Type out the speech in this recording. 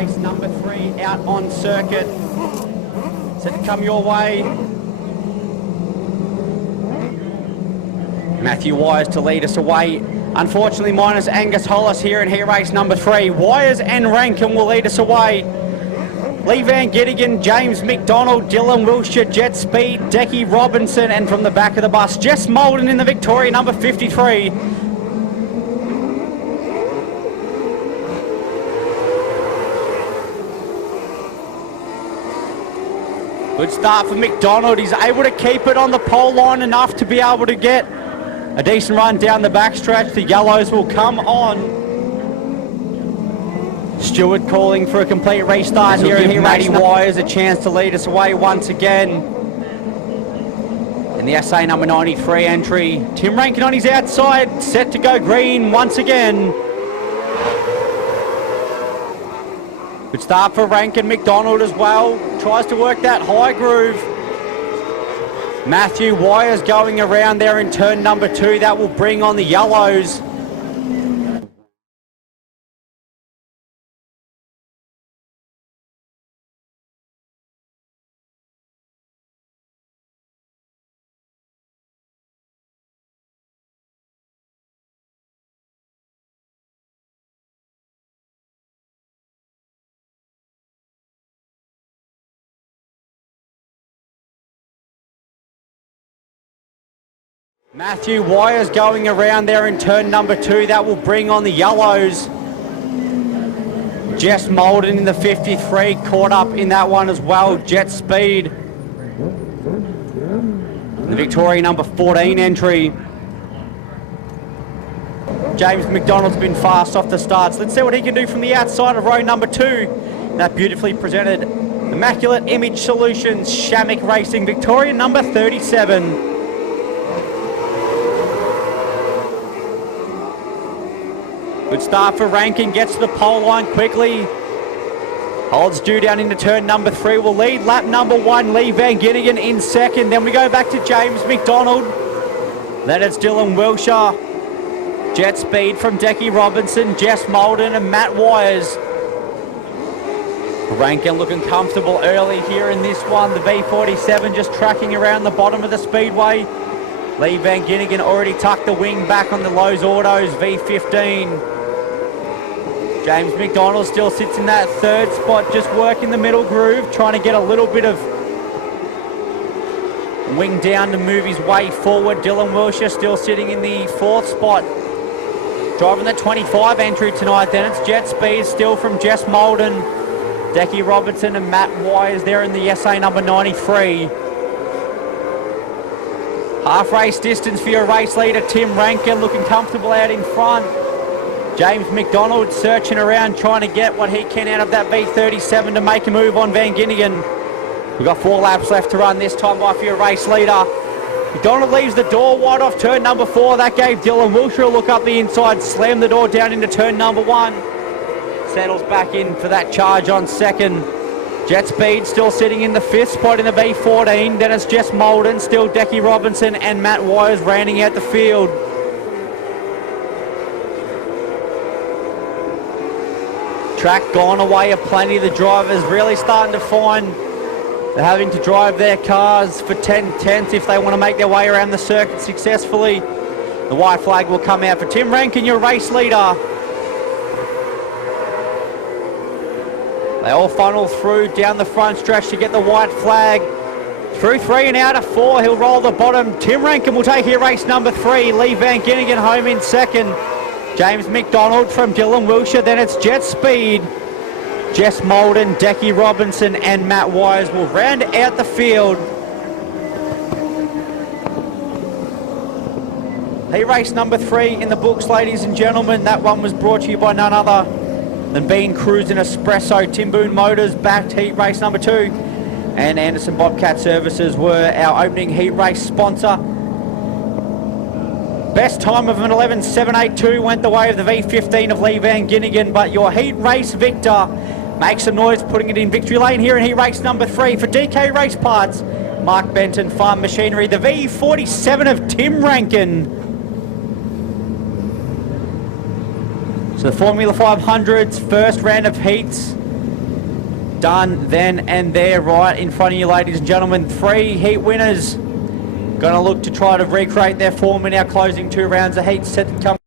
Race number 3 out on circuit. Set to come your way. Matthew Wires to lead us away. Unfortunately, minus Angus Hollis here in heat race number 3. Wires and Rankin will lead us away. Lee Van Gittingen, James McDonald, Dylan Wilshire, Jet Speed, Decky Robinson, and from the back of the bus, Jess Molden in the Victorian number 53. Good start for McDonald. He's able to keep it on the pole line enough to be able to get a decent run down the backstretch. The yellows will come on. Stewart calling for a complete restart here in Matty Wires a chance to lead us away once again. In the SA number 93 entry, Tim Rankin on his outside, set to go green once again. Good start for Rankin. McDonald as well. Tries to work that high groove. Matthew Wires going around there in turn number 2. That will bring on the yellows. Matthew Wires going around there in turn number 2. That will bring on the yellows. Jess Molden in the 53 caught up in that one as well. Jet Speed. The Victorian number 14 entry. James McDonald's been fast off the starts. Let's see what he can do from the outside of row number 2. That beautifully presented Immaculate Image Solutions, Shamrock Racing, Victorian number 37. Good start for Rankin, gets to the pole line quickly. Holds due down into turn number 3, will lead lap number 1, Lee Van Gittingen in second. Then we go back to James McDonald. Then it's Dylan Wilshire. Jet Speed from Decky Robinson, Jess Molden and Matt Wires. Rankin looking comfortable early here in this one. The V47 just tracking around the bottom of the speedway. Lee Van Gittingen already tucked the wing back on the Lowe's Autos V15. James McDonald still sits in that third spot, just working the middle groove, trying to get a little bit of wing down to move his way forward. Dylan Wilshire still sitting in the 4th spot, driving the 25 entry tonight. Then it's Jet Speed still from Jess Molden, Decky Robinson and Matt Wires there in the SA number 93. Half race distance for your race leader, Tim Rankin, looking comfortable out in front. James McDonald searching around, trying to get what he can out of that V37 to make a move on Van Gittingen. We've got 4 laps left to run this time by for your race leader. McDonald leaves the door wide off turn number 4. That gave Dylan Wilshire a look up the inside, slammed the door down into turn number 1. Settles back in for that charge on second. Jet Speed still sitting in the 5th spot in the V14. Then it's Jess Molden, still Decky Robinson and Matt Wires rounding out the field. Track gone away of plenty. The drivers really starting to find they're having to drive their cars for 10/10 if they want to make their way around the circuit successfully. The white flag will come out for Tim Rankin, your race leader. They all funnel through down the front stretch to get the white flag. Through 3 and out of 4, he'll roll the bottom. Tim Rankin will take here race number 3. Lee Van Gittingen home in second. James McDonald from Dylan Wilshire. Then it's Jet Speed. Jess Molden, Decky Robinson and Matt Wires will round out the field. Hey, race number 3 in the books, ladies and gentlemen. That one was brought to you by none other than Bean Cruising Espresso. Tim Boone Motors backed heat race number 2. And Anderson Bobcat Services were our opening heat race sponsor. Best time of an 11.782 went the way of the V15 of Lee Van Gittingen, but your heat race victor makes some noise putting it in victory lane here in heat race number 3 for DK Race Parts, Mark Benton Farm Machinery, the V47 of Tim Rankin. So the Formula 500's first round of heats done then and there, right in front of you, ladies and gentlemen. 3 heat winners going to look to try to recreate their form in our closing 2 rounds of heat set to come